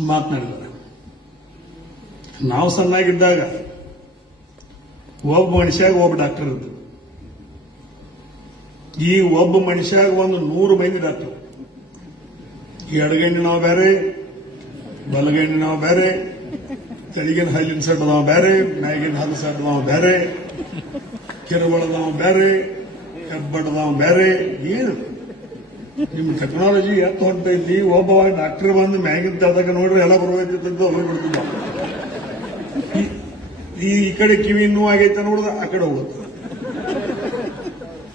ಮಾತನಾಡಿದ್ದಾರೆ. ನಾವು ಸಣ್ಣಾಗಿದ್ದಾಗ ಒಬ್ಬ ಮನುಷ್ಯಾಗ ಒಬ್ಬ ಡಾಕ್ಟರ್ ಇದ್ದು ಈ ಒಬ್ಬ ಮನುಷ್ಯಾಗ ಒಂದು ನೂರು ಮಂದಿ ಡಾಕ್ಟರ್. ಈ ನಾವು ಬೇರೆ ಬಲಗಣ್ಣು ನಾವು ಬೇರೆ, ತಲಿಗಿನ ಹಲ್ಲಿನ ಸೆಟ್ ಅದಾವ ಬೇರೆ, ಮ್ಯಾಗಿನ ಹಲ್ಲು ಸಡ್ ಅದಾವ ಬೇರೆ ಕಿರುಬಳದವ ಬೇರೆ ಹೆಬ್ಬಡದವ ಬೇರೆ, ಏನು? ನಿಮ್ ಟೆಕ್ನಾಲಜಿ ಎತ್ತ ಹೊಂಟೈತಿ? ಒಬ್ಬ ಡಾಕ್ಟರ್ ಬಂದು ಮ್ಯಾಗಿನ ತಳದಾಗ ನೋಡ್ರಿ ಎಲ್ಲ ಈ- ಈ ಈ ಕಡೆ ಕಿವಿ ನೋವು ಆಗೈತೆ ನೋಡಿದ್ರೆ ಆ ಕಡೆ ಹೋಗುತ್ತೆ.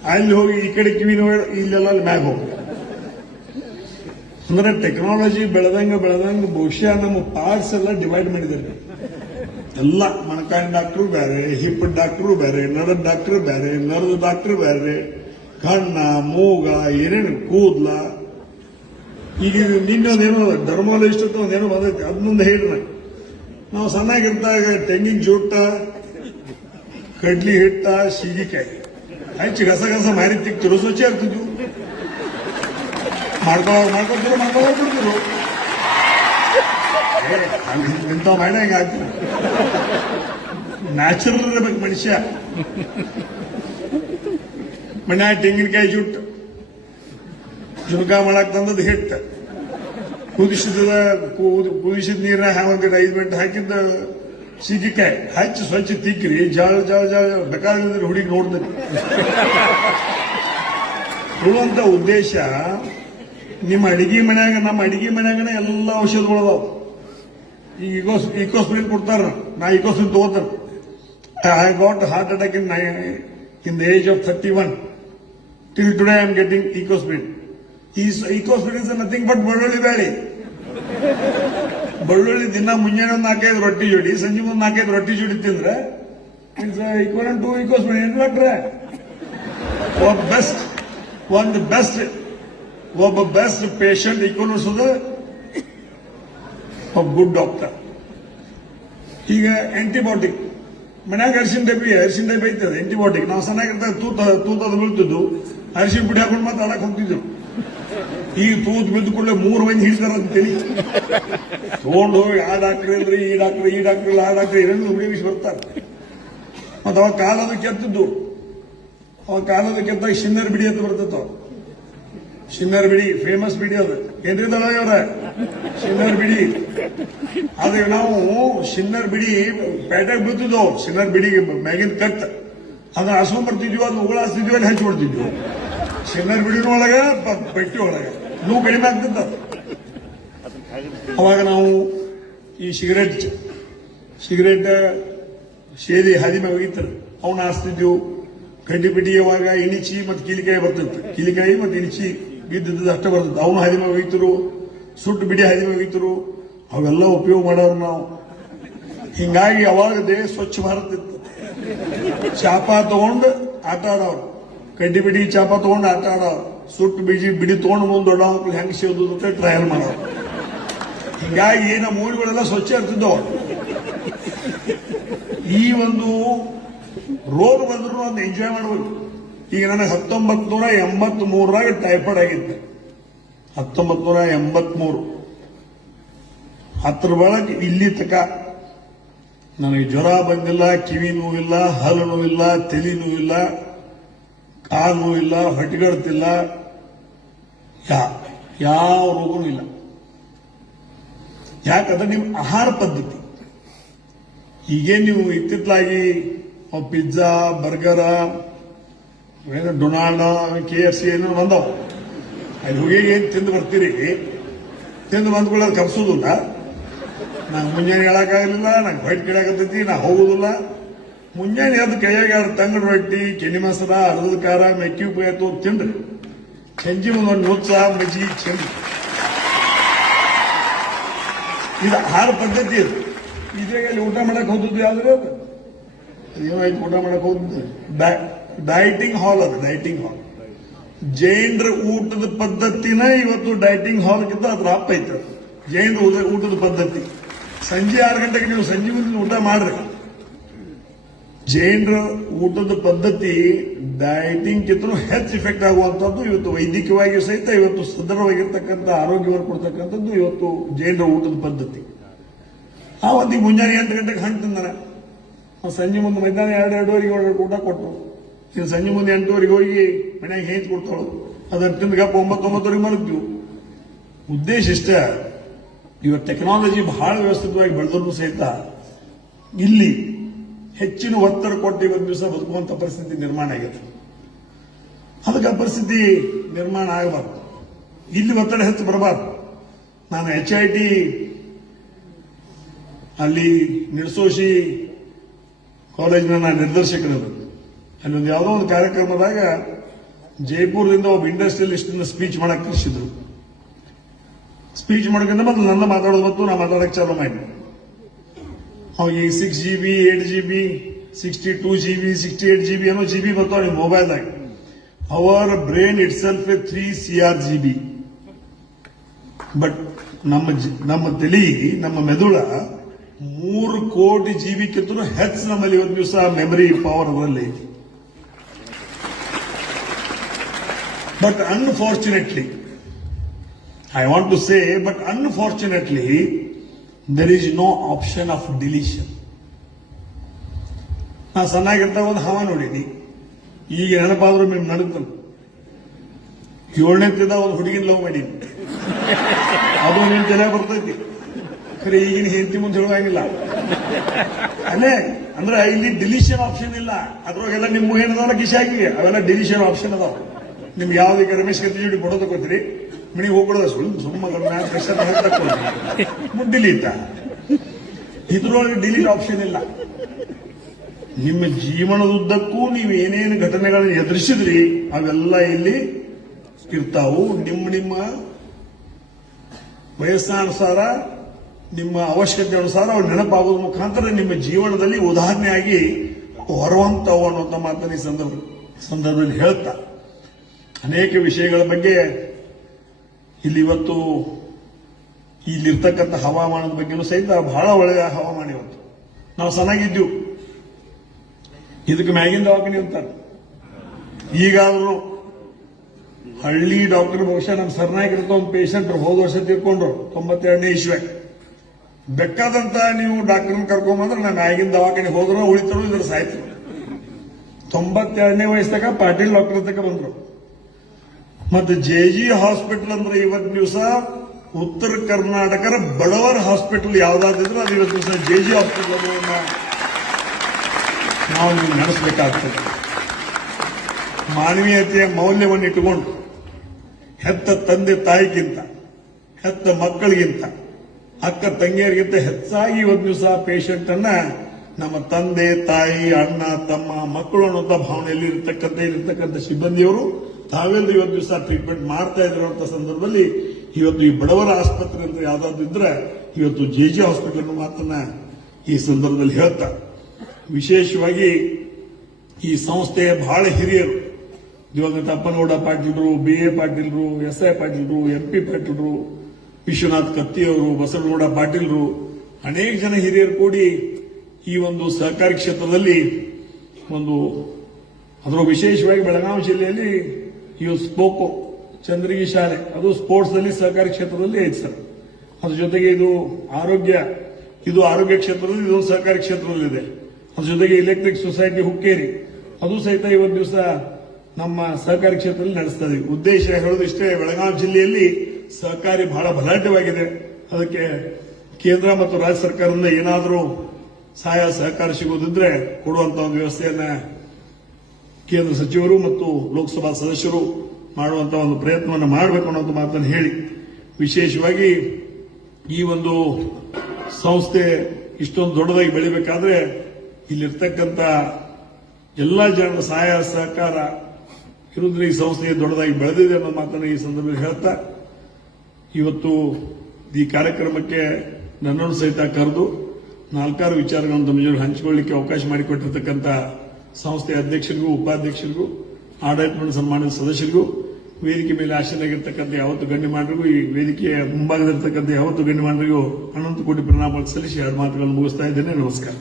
ಅಲ್ಲಿ ಹೋಗಿ ಈ ಕಡೆ ಕಿವಿ ನೋವು ಇಲ್ಲೆಲ್ಲ ಅಲ್ಲಿ ಮ್ಯಾಗ ಹೋಗುತ್ತೆ. ಅಂದ್ರೆ ಟೆಕ್ನಾಲಜಿ ಬೆಳೆದಂಗ ಬೆಳೆದಂಗ ಬಹುಶಃ ನಮ್ಮ ಪಾರ್ಟ್ಸ್ ಎಲ್ಲ ಡಿವೈಡ್ ಮಾಡಿದ್ದಾರೆ. ಎಲ್ಲ ಮೊಣಕಾಲಿನ ಡಾಕ್ಟ್ರು ಬೇರೆ ಹಿಪ್ ಡಾಕ್ಟ್ರು ಬೇರೆ, ನರದ ಡಾಕ್ಟ್ರು ಬೇರೆ, ನರದ ಡಾಕ್ಟ್ರು ಬೇರೆ. ಕಣ್ಣ, ಮೂಗ, ಏನೇನು, ಕೂದ್ಲ. ಈಗ ನಿನ್ನೊಂದೇನೋ ಧರ್ಮಾಲಜಿಸ್ಟ್ ಅಂತ ಒಂದೇನೋ ಬಂದೈತಿ. ಅದನ್ನೊಂದು ನಂಗೆ. ನಾವು ಸಣ್ಣಾಗಿರ್ತಾಗ ತೆಂಗಿನ ಜೂಟ ಕಡ್ಲಿ ಹಿಟ್ಟ, ಸೀಗಿಕಾಯಿ. ಹಚ್ಚಿ ಗಸ ಗಸ ಮಾರಿ ತಿಕ್ತಿರು ಸ್ವಚ್ಛ ಇರ್ತಿದ್ವು ಮಾಡ್ಕೋ ಮಾಡ್ಕೊತಿರು ಮಾಡ್ಕೊಬಿಡ್ತಿರು ಇಂಥ ಮಾಡಿ ಹಂಗೆ ಆಗ್ತಿಲ್ಲ ನ್ಯಾಚುರಲ್ ಇರ್ಬೇಕು ಮನುಷ್ಯ. ಮನ್ಯಾಗ ತೆಂಗಿನಕಾಯಿ ಜುಟ್ಟು. ಜುನ್ಕ ಮಾಡಕ್ ತಂದದ್ದು ಹಿಟ್ಟು ಕುದಿಸಿದ ಕುದಿಸಿದ ನೀರ್ನಾಗ ಒಂದಿನ ಐದು ಮಿನಿಟ್ ಹಾಕಿದ್ದ ಸೀಗಿಕಾಯಿ. ಹಚ್ಚಿ ಸ್ವಚ್ಛ ತಿಕ್ಕಿರಿ, ಜಾಳ ಜಾಳ ಜಾಳ ಬೇಕಾದ್ರೆ ಹುಡುಗಿ ನೋಡ್ಬೇಕು. ಹೇಳುವಂತ ಉದ್ದೇಶ, ನಿಮ್ಮ ಅಡಿಗೆ ಮನ್ಯಾಗ, ನಮ್ಮ ಅಡಿಗೆ ಮನ್ಯಾಗನ ಎಲ್ಲ ಔಷಧಗಳದಾವ ಈಗ ಇಕೋಸ್ ಇಕೋಸ್ಪ್ರಿನ್ ಕೊಡ್ತಾರ. ನಾ ಇಕೋಸ್ಪ್ರಿನ್ ತಗೋತಾರ. I got heart attack in in the age of thirty one till today I am getting EcoSpeed. ಈ ಇಕೋಸ್ಪ್ರಿನ್ ಇಸ್ ನಥಿಂಗ್ ಬಟ್ ಬೆಳ್ಳುಳ್ಳಿ ಬೇಳೆ ಬೆಳ್ಳುಳ್ಳಿ ದಿನ ಮುಂಜಾನೆ ಒಂದು ನಾಲ್ಕೈದು ರೊಟ್ಟಿ ಜೋಡಿ, ಸಂಜೆ ಒಂದು ನಾಲ್ಕೈದು ರೊಟ್ಟಿ ಜೋಡಿ ತಿಂದ್ರೆ ಇಟ್ಸ್ ಈಕ್ವಲ್ ಟು ಇಕೋಸ್ಪ್ರಿನ್ ಏನು ಡಾಕ್ಟ್ರೆ ಒಬ್ಬ ಬೆಸ್ಟ್ ಒಂದು ಬೆಸ್ಟ್ ಒಬ್ಬ ಬೆಸ್ಟ್ ಪೇಷಂಟ್ ಈಕ್ವಲಿಸೋದು ಒಬ್ಬ ಗುಡ್ ಡಾಕ್ಟರ್ ಈಗ ಆಂಟಿಬಯೋಟಿಕ್ ಮನ್ಯಾಗ ಅರಿಶಿನ ಡಬ್ಬಿ ಅರಿಶಿನ ಡಬ್ಬಿ ಐತದ ಆಂಟಿಬಯೋಟಿಕ್ ನಾವು ಸಣ್ಣಾಗಿರ್ತಾರೆ ತೂತ, ತೂತದ ಬೀಳ್ತಿದ್ದು ಅರಿಶಿನ ಪುಡಿ ಹಾಕೊಂಡು ಮತ್ತೆ ಆಡಕ್ ಹೋಗ್ತಿದ್ರು. ಈ ತೂತ್ ಬಿದ್ದುಕೊಳ್ಳೆ ಮೂರು ಮಂದಿ ಹಿಡಿದಾರ ಅಂತೇಳಿ ತಗೊಂಡು ಹೋಗಿ ಆ ಡಾಕ್ಟರ್ ಇಲ್ರಿ ಈ ಡಾಕ್ಟರ್ ಈ ಡಾಕ್ಟರ್ ಇಲ್ಲ ಆ ಡಾಕ್ಟರ್ ಎರಡು ಉಪಯೋಗಿಸಿ ಬರ್ತಾರೆ. ಮತ್ತೆ ಅವಾಗ ಕಾಲದ ಕೆತ್ತಿದ್ದು. ಅವಾಗ ಕಾಲದ ಕೆತ್ತಾಗ ಶಿನ್ನರ್ ಬಿಡಿ ಅಂತ ಬರ್ತಿತ್ತು ಶಿನ್ನರ್ ಬಿಡಿ ಫೇಮಸ್ ಬಿಡಿ ಅದು. ಏನ್ರಿ ಅವರ ಶಿನ್ನರ್ ಬಿಡಿ. ಆದ್ರೆ ನಾವು ಶಿನ್ನರ್ ಬಿಡಿ ಪೇಟೆಗೆ ಬೀಳ್ತಿದ್ವು ಶಿನ್ನರ್ ಬಿಡಿ ಮ್ಯಾಗಿನ ಕಟ್. ಅದನ್ನ ಹಸ್ಕೊಂಡ್ ಬರ್ತಿದ್ವಿ ಅದನ್ನ ಉಗುಳಾಸ್ತಿದ್ವಿ ಅಲ್ಲಿ ಹಚ್ಚಿ ಶಿನ್ನರ್ ಬಿಡಿನ ಒಳಗ ಬಟ್ಟಿ ಒಳಗ. ನೋವು ಕಡಿಮೆ ಆಗ್ತಿದ್ದ ಅವಾಗ ನಾವು ಈ ಸಿಗರೆಟ್ ಸಿಗರೆಟ್ ಸೇದಿ ಹಾದಿ ಮ್ಯಾಗ ಒಗಿತಾರೆ. ಅವನ್ನ ಹಾಸ್ತಿದ್ವು ಕಂಡಿ ಪಿಟಿ ಅವಾಗ ಇಣಿಚಿ ಮತ್ತು ಕೀಲಿಕಾಯಿ ಬರ್ತಿತ್ತು. ಕೀಲಿಕಾಯಿ ಮತ್ತು ಇಣಿಚಿ ಬಿದ್ದಿದ್ದು ಅಷ್ಟೇ ಬರ್ತಿತ್ತು ಅವನು ಹಾದಿ ಮ್ಯಾಗ ಒಗಿತರು. ಸುಟ್ಟು ಬಿಡಿ ಹಾದಿ ಮ್ಯಾಗ ಒಗಿತರು. ಅವೆಲ್ಲ ಉಪಯೋಗ ಮಾಡೋರು ನಾವು. ಹಿಂಗಾಗಿ ಅವಾಗ ದೇಹ ಸ್ವಚ್ಛ ಭಾರತ ಇತ್ತು. ಚಾಪ ತಗೊಂಡು ಆಟ ಆಡೋರು. ಕಡ್ಡಿ ಬಿಡಿ ಚಾಪ ತಗೊಂಡು ಆಟ ಆಡೋ, ಸುಟ್ಟು ಬಿಜಿ ಬಿಡಿ ತಗೊಂಡು ಮುಂದೆ ದೊಡ್ಡ ಮಕ್ಳು ಹೆಂಗ್ ಸೇದು ಅಂತ ಟ್ರಯಲ್ ಮಾಡೋ ಹಿಂಗಾಗಿ ನಮ್ಮ ಊರುಗಳೆಲ್ಲ ಸ್ವಚ್ಛ ಇರ್ತಿದ್ದವು ಈ ಒಂದು ರೋಗ ಬಂದ್ರು ಒಂದು ಎಂಜಾಯ್ ಮಾಡಬೇಕು ಈಗ ನನಗೆ ಹತ್ತೊಂಬತ್ ನೂರ ಎಂಬತ್ ಮೂರರಾಗ ಟೈಫಾಯ್ಡ್ ಆಗಿತ್ತು ಹತ್ತೊಂಬತ್ ನೂರ ಎಂಬತ್ ಮೂರು ಒಳಗೆ ಇಲ್ಲಿ ತಕ ನನಗೆ ಜ್ವರ ಬಂದಿಲ್ಲ, ಕಿವಿ ನೋವಿಲ್ಲ ಹಲ್ಲು ನೋವಿಲ್ಲ, ತಲೆ ನೋವಿಲ್ಲ. ಕಾಲು ಇಲ್ಲ ಹೊಟ್ಟೆಗಡ್ತಿಲ್ಲ ಯಾ, ಯಾವ ರೋಗನೂ ಇಲ್ಲ. ಯಾಕಂದ್ರೆ ನಿಮ್ಮ ಆಹಾರ ಪದ್ಧತಿ. ಈಗೇನು ನೀವು ಇತ್ತಿತ್ತಲಾಗಿ pizza, burger Donald, K F C ಏನೋ ಬಂದವು. ಅಲ್ಲಿ ಹೋಗಿ ಏನು ತಿಂದು ಬರ್ತೀರಿ? ತಿಂದು ಬಂದ್ಕೊಳ್ಳೋದು ಕಪ್ಸೋದಿಲ್ಲ. ನಂಗೆ ಮುಂಜಾನೆ ಹೇಳಕ್ಕಾಗಲಿಲ್ಲ, ನಂಗೆ ಹೊಟ್ಟೆ ಕಿಡಾಕತ್ತೈತಿ ನಾ ಹೋಗುದಿಲ್ಲ. ಮುಂಜಾನೆ ಎದ್ದು ಕೈಯಾಗ ಎರಡು ತಂಗಡ ರೊಟ್ಟಿ, ಕೆನಿ ಮೊಸರ, ಅರ್ಧದ ಖಾರ, ಮೆಕ್ಕಿ ಉಪಯೋಗ ತಿಂದ್ರಿ ಸಂಜೆ ಮುಂದೊಂದು ನುಚ್ಚ ಮಜ್ಜಿಗೆ ಚೆಂದ ಇದು ಆಹಾರ ಪದ್ಧತಿ ಇದು. ಇದ್ರಾಗ ಅಲ್ಲಿ ಊಟ ಮಾಡಕ್ ಹೋದದ್ದು ಯಾವ್ದು ಅದು? ಅದೇನಾಯ್ತು ಊಟ ಮಾಡಕ್ ಹೋದದ್ದು? ಡೈಟಿಂಗ್ ಹಾಲ್ ಅದು, ಡೈಟಿಂಗ್ ಹಾಲ್. ಜೈನರ ಊಟದ ಪದ್ಧತಿನ ಇವತ್ತು ಡೈಟಿಂಗ್ ಹಾಲ್ಗಿಂತ ಅದ್ರ ಅಪ್ಪ ಐತೆ ಅದು. ಜೈನರ ಊಟದ ಪದ್ಧತಿ. ಸಂಜೆ ಆರು ಗಂಟೆಗೆ ನೀವು ಸಂಜೆ ಮುಂದೆ ಊಟ ಮಾಡ್ರಿ. ಜೈನರ ಊಟದ ಪದ್ಧತಿ ಡಯಟಿಂಗ್ ಕಿತ್ತು ಹೆಚ್ಚು ಇಫೆಕ್ಟ್ ಆಗುವಂತದ್ದು ಇವತ್ತು ವೈದ್ಯಕೀಯವಾಗಿ ಸಹಿತ ಇವತ್ತು ಸದೃಢವಾಗಿರ್ತಕ್ಕಂಥ ಆರೋಗ್ಯವನ್ನು ಕೊಡ್ತಕ್ಕಂಥದ್ದು ಇವತ್ತು ಜೈನರ ಊಟದ ಪದ್ಧತಿ. ಆ ಒಂದಿಗೆ ಮುಂಜಾನೆ ಎಂಟು ಗಂಟೆಗೆ ಹಣ್ಣು ಸಂಜೆ ಮುಂದೆ ಮಧ್ಯಾಹ್ನ ಎರಡು ಎರಡೂವರೆಗೆ ಒಳಗೆ ಊಟ ಕೊಟ್ಟರು. ಇನ್ನು ಸಂಜೆ ಮುಂದೆ ಎಂಟುವರೆಗೆ ಹೋಗಿ ಮನೆಯಾಗ ಹೇಂಚ್ ಕೊಡ್ತಾಳು. ಅದನ್ನು ತಿಂದು ಗಪ್ಪ ಒಂಬತ್ತು ಒಂಬತ್ತುವರೆಗೆ ಮಲಗ್ತೀವಿ ಉದ್ದೇಶ ಇಷ್ಟ, ಇವತ್ತು ಟೆಕ್ನಾಲಜಿ ಬಹಳ ವ್ಯವಸ್ಥಿತವಾಗಿ ಬೆಳೆದ್ರು ಸಹಿತ ಇಲ್ಲಿ ಹೆಚ್ಚಿನ ಒತ್ತಡ ಕೊಟ್ಟು ಇವತ್ತು ದಿವಸ ಬದುಕುವಂತ ಪರಿಸ್ಥಿತಿ ನಿರ್ಮಾಣ ಆಗಿದೆ. ಅದಕ್ಕೆ ಆ ಪರಿಸ್ಥಿತಿ ನಿರ್ಮಾಣ ಆಗಬಾರ್ದು. ಇಲ್ಲಿ ಒತ್ತಡ ಹೆಚ್ಚು ಬರಬಾರ್ದು. ನಾನು ಎಚ್ ಐ ಟಿ ಅಲ್ಲಿ ನಿಡ್ಸೋಶಿ ಕಾಲೇಜಿನ ನಾನು ನಿರ್ದೇಶಕನದು ಅಲ್ಲಿ ಒಂದು ಯಾವುದೋ ಒಂದು ಕಾರ್ಯಕ್ರಮದಾಗ ಜೈಪುರದಿಂದ ಒಬ್ಬ ಇಂಡಸ್ಟ್ರಿಯಲಿಸ್ಟ್ ಸ್ಪೀಚ್ ಮಾಡಕ್ಕೆ ಕಳಿಸಿದ್ರು ಸ್ಪೀಚ್ ಮಾಡೋಕ್ಕಿಂತ ಮೊದಲು ನನ್ನ ಮಾತಾಡೋದು ಮತ್ತು ನಾ ಮಾತಾಡೋಕೆ ಚಾಲೂ ಮಾಡಿ ಅವಾಗ ಈ six G B eight G B sixty two G B sixty eight G B ಅನ್ನೋ ಜಿ ಬಿ ಬರ್ತಾವ ನಿಮ್ಮ ಮೊಬೈಲ್ದಾಗ our brain itself A three C R G B but ನಮ್ಮ ನಮ್ಮ ತಲಿ ನಮ್ಮ ಮೆದುಳ ಮೂರು ಕೋಟಿ ಜಿ ಜೀವಿಕ್ಕಿಂತಲೂ ಹೆಚ್ಚು ನಮ್ಮಲ್ಲಿ ಇವತ್ತು ದಿವಸ ಮೆಮರಿ ಪವರ್ ಅದರಲ್ಲಿ. ಐತಿ but unfortunately I want to say but unfortunately there is no option of deletion ನಾ ಸಣ್ಣಾಗಿರ್ತಾವ ಒಂದು ಹವ ನೋಡೀನಿ. ಈಗ ನೆನಪಾದ್ರೂ ನಿಮ್ಮ ನಡುತ್ತಲ್ಲ ಏಳನೇ ತಿಂದ ಒಂದು ಹುಡುಗಿನ ಲವ್ ಮಾಡೀನಿ. ಅದು ನಿಮ್ ತಲೆ ಬರ್ತೈತಿ. ಖರೆ, ಈಗಿನ ಹೆಂಡತಿ ಮುಂದೆ ಹೇಳುವಾಗಿಲ್ಲ. ಅಲ್ಲೇ, ಅಂದ್ರೆ ಇಲ್ಲಿ ಡಿಲೀಷನ್ ಆಪ್ಷನ್ ಇಲ್ಲ. ಅದ್ರೊಳಗೆಲ್ಲ ನಿಮ್ಮ ಏನದಾವ ಕಿಶಾಗಿ ಅವೆಲ್ಲ ಡಿಲೀಷನ್ ಆಪ್ಷನ್ ಅದಾವ. ನಿಮ್ಗೆ ಯಾವ್ದೀಗ ರಮೇಶ್ ಕತ್ತಿ ಜೋಡಿ ಕೊಡೋ ತಗೋತೀರಿ ಮನೆಗೆ ಹೋಗ್ಬಿಡೋದ ಸುಳ್ಳು. ಸುಮ್ಮ ತಗೊಳ್ಳಿ ಡಿಲೀಟ್ ಇದ್ರೊಳಗೆ ಡಿಲೀಟ್ ಆಪ್ಷನ್ ಇಲ್ಲ. ನಿಮ್ಮ ಜೀವನದುದ್ದಕ್ಕೂ ನೀವು ಏನೇನು ಘಟನೆಗಳನ್ನು ಎದುರಿಸಿದ್ರಿ, ಅವೆಲ್ಲ ಇಲ್ಲಿ ಇರ್ತಾವು. ನಿಮ್ಮ ನಿಮ್ಮ ವಯಸ್ಸಾನುಸಾರ ನಿಮ್ಮ ಅವಶ್ಯಕತೆ ಅನುಸಾರ ಅವ್ರು ನೆನಪಾಗೋದ್ರ ಮುಖಾಂತರ ನಿಮ್ಮ ಜೀವನದಲ್ಲಿ ಉದಾಹರಣೆಯಾಗಿ ಹೊರವಂತವು ಅನ್ನುವಂಥ ಮಾತನ್ನ ಈ ಸಂದರ್ಭ ಸಂದರ್ಭದಲ್ಲಿ ಹೇಳ್ತಾ. ಅನೇಕ ವಿಷಯಗಳ ಬಗ್ಗೆ ಇಲ್ಲಿ ಇವತ್ತು ಇಲ್ಲಿರ್ತಕ್ಕಂಥ ಹವಾಮಾನದ ಬಗ್ಗೆನೂ ಸಹಿತ ಬಹಳ ಒಳ್ಳೆಯ ಹವಾಮಾನ ಇವತ್ತು ನಾವು ಚೆನ್ನಾಗಿದ್ದೀವಿ ಇದಕ್ಕೆ ಮ್ಯಾಗಿನ ದವಾಖಾನೆ ಅಂತಾರೆ. ಈಗಾದ್ರೂ ಹಳ್ಳಿ ಡಾಕ್ಟರ್ ಬಹುಶಃ ನಮ್ಮ ಸರ್ನಾಗಿರ್ತ ಒಂದು ಪೇಷಂಟ್ ಹೋದ ವರ್ಷ ತಿಳ್ಕೊಂಡ್ರು. ತೊಂಬತ್ತೆರಡನೇ ಇಶ್ವೆ ಬೆಕ್ಕಾದಂತ ನೀವು ಡಾಕ್ಟರ್ನ ಕರ್ಕೊಂಬಂದ್ರೆ ನಾನು ಮ್ಯಾಗಿನ ದವಾಖಾನೆ ಹೋದ್ರು ಉಳಿತರು ಇದ್ರ ಸಾಯ್ತು. ತೊಂಬತ್ತೆರಡನೇ ವಯಸ್ಸಾಗ ಪಾಟೀಲ್ ಡಾಕ್ಟರ್ ತಕ ಬಂದ್ರು. ಮತ್ತೆ ಜೆ ಜಿ ಹಾಸ್ಪಿಟಲ್ ಅಂದ್ರೆ ಇವತ್ತು ದಿವಸ ಉತ್ತರ ಕರ್ನಾಟಕದ ಬಡವರ ಹಾಸ್ಪಿಟಲ್ ಯಾವುದಾದ್ರೂ ಅದು ಇವತ್ತು ದಿವಸ ಜೆ ಜಿ ಹಾಸ್ಪಿಟಲ್ ನಾವು ನಡೆಸಬೇಕಾಗ್ತದೆ. ಮಾನವೀಯತೆಯ ಮೌಲ್ಯವನ್ನು ಇಟ್ಟುಕೊಂಡು, ಹೆತ್ತ ತಂದೆ ತಾಯಿಗಿಂತ, ಹೆತ್ತ ಮಕ್ಕಳಿಗಿಂತ, ಅಕ್ಕ ತಂಗಿಯರಿಗಿಂತ ಹೆಚ್ಚಾಗಿ ಇವತ್ತು ದಿವಸ ಪೇಷಂಟ್ ಅನ್ನ ನಮ್ಮ ತಂದೆ, ತಾಯಿ, ಅಣ್ಣ, ತಮ್ಮ, ಮಕ್ಕಳು ಅನ್ನೋಂಥ ಭಾವನೆಯಲ್ಲಿ ಇರತಕ್ಕಂಥ ಇರತಕ್ಕಂಥ ಸಿಬ್ಬಂದಿಯವರು ತಾವೆಲ್ಲ ಇವತ್ತು ದಿವಸ ಟ್ರೀಟ್ಮೆಂಟ್ ಮಾಡ್ತಾ ಇರುವಂತ ಸಂದರ್ಭದಲ್ಲಿ ಇವತ್ತು ಈ ಬಡವರ ಆಸ್ಪತ್ರೆ ಅಂತ ಯಾವ್ದಾದ್ರು ಇದ್ರೆ ಇವತ್ತು ಜೆ ಜೆ ಹಾಸ್ಪಿಟಲ್ ಮಾತನ್ನ ಈ ಸಂದರ್ಭದಲ್ಲಿ ಹೇಳ್ತಾ. ವಿಶೇಷವಾಗಿ ಈ ಸಂಸ್ಥೆಯ ಬಹಳ ಹಿರಿಯರು, ದಿವಂಗತ ಅಪ್ಪನಗೌಡ ಪಾಟೀಲ್ರು ಬಿ ಎ ಪಾಟೀಲ್ರು ಎಸ್ ಐ ಪಾಟೀಲ್ರು ಎಂ ಪಿ ಪಾಟೀಲ್ರು, ವಿಶ್ವನಾಥ್ ಕತ್ತಿಯವರು ಬಸವನಗೌಡ ಪಾಟೀಲ್ರು, ಅನೇಕ ಜನ ಹಿರಿಯರು ಕೂಡಿ ಈ ಒಂದು ಸಹಕಾರಿ ಕ್ಷೇತ್ರದಲ್ಲಿ ಒಂದು ಅದರ ವಿಶೇಷವಾಗಿ ಬೆಳಗಾವಿ ಜಿಲ್ಲೆಯಲ್ಲಿ ಈ ಸ್ಪೋಕೋ ಚಂದ್ರಗಿ ಶಾಲೆ. ಅದು ಸ್ಪೋರ್ಟ್ಸ್ ಅಲ್ಲಿ ಸಹಕಾರಿ ಕ್ಷೇತ್ರದಲ್ಲಿ ಐತೆ ಸರ್. ಅದ್ರ ಜೊತೆಗೆ ಇದು ಆರೋಗ್ಯ ಇದು ಆರೋಗ್ಯ ಕ್ಷೇತ್ರದಲ್ಲಿ ಇದು ಸಹಕಾರಿ ಕ್ಷೇತ್ರದಲ್ಲಿದೆ. ಅದ್ರ ಜೊತೆಗೆ ಇಲೆಕ್ಟ್ರಿಕ್ ಸೊಸೈಟಿ ಹುಕ್ಕೇರಿ. ಅದು ಸಹಿತ ಇವತ್ತು ದಿವಸ ನಮ್ಮ ಸಹಕಾರಿ ಕ್ಷೇತ್ರದಲ್ಲಿ ನಡೆಸ್ತಾ ಉದ್ದೇಶ ಹೇಳೋದು ಇಷ್ಟೇ, ಬೆಳಗಾವಿ ಜಿಲ್ಲೆಯಲ್ಲಿ ಸಹಕಾರಿ ಬಹಳ ಬಲಾಢ್ಯವಾಗಿದೆ ಅದಕ್ಕೆ ಕೇಂದ್ರ ಮತ್ತು ರಾಜ್ಯ ಸರ್ಕಾರದಿಂದ ಏನಾದರೂ ಸಹಾಯ, ಸಹಕಾರ ಸಿಗೋದಿದ್ರೆ ಕೊಡುವಂತ ಒಂದು ವ್ಯವಸ್ಥೆಯನ್ನ ಕೇಂದ್ರ ಸಚಿವರು ಮತ್ತು ಲೋಕಸಭಾ ಸದಸ್ಯರು ಮಾಡುವಂತಹ ಒಂದು ಪ್ರಯತ್ನವನ್ನು ಮಾಡಬೇಕು ಅನ್ನೋದು ಮಾತನ್ನು ಹೇಳಿ. ವಿಶೇಷವಾಗಿ ಈ ಒಂದು ಸಂಸ್ಥೆ ಇಷ್ಟೊಂದು ದೊಡ್ಡದಾಗಿ ಬೆಳಿಬೇಕಾದ್ರೆ ಇಲ್ಲಿರ್ತಕ್ಕಂಥ ಎಲ್ಲ ಜನರ ಸಹಾಯ ಸಹಕಾರ ಇರುವುದರಿಂದ ಈ ಸಂಸ್ಥೆ ದೊಡ್ಡದಾಗಿ ಬೆಳೆದಿದೆ ಅನ್ನೋ ಮಾತನ್ನು ಈ ಸಂದರ್ಭದಲ್ಲಿ ಹೇಳ್ತಾ, ಇವತ್ತು ಈ ಕಾರ್ಯಕ್ರಮಕ್ಕೆ ನನ್ನನ್ನು ಸಹಿತ ಕರೆದು ನಾಲ್ಕಾರು ವಿಚಾರಗಳನ್ನು ತಮ್ಮ ಜೊತೆ ಹಂಚಿಕೊಳ್ಳಲಿಕ್ಕೆ ಅವಕಾಶ ಮಾಡಿಕೊಟ್ಟಿರ್ತಕ್ಕಂಥ ಸಂಸ್ಥೆಯ ಅಧ್ಯಕ್ಷರಿಗೂ, ಉಪಾಧ್ಯಕ್ಷರಿಗೂ, ಆಡಳಿತ ಮಂಡಳಿ ಸನ್ಮಾನದ ಸದಸ್ಯರಿಗೂ, ವೇದಿಕೆ ಮೇಲೆ ಆಶೀನಾಗಿರ್ತಕ್ಕಂಥ ಯಾವತ್ತು ಗಣ್ಯಮಾನರಿಗೂ ಈ ವೇದಿಕೆಯ ಮುಂಭಾಗದಲ್ಲಿರ್ತಕ್ಕಂಥ ಯಾವತ್ತು ಗಣ್ಯಮಾನರಿಗೂ ಅನಂತ ಕೋಟಿ ಪ್ರಣಾಮ ಸಲ್ಲಿಸಿ ಎರಡು ಮಾತುಗಳನ್ನು ಮುಗಿಸ್ತಾ ಇದ್ದೇನೆ. ನಮಸ್ಕಾರ.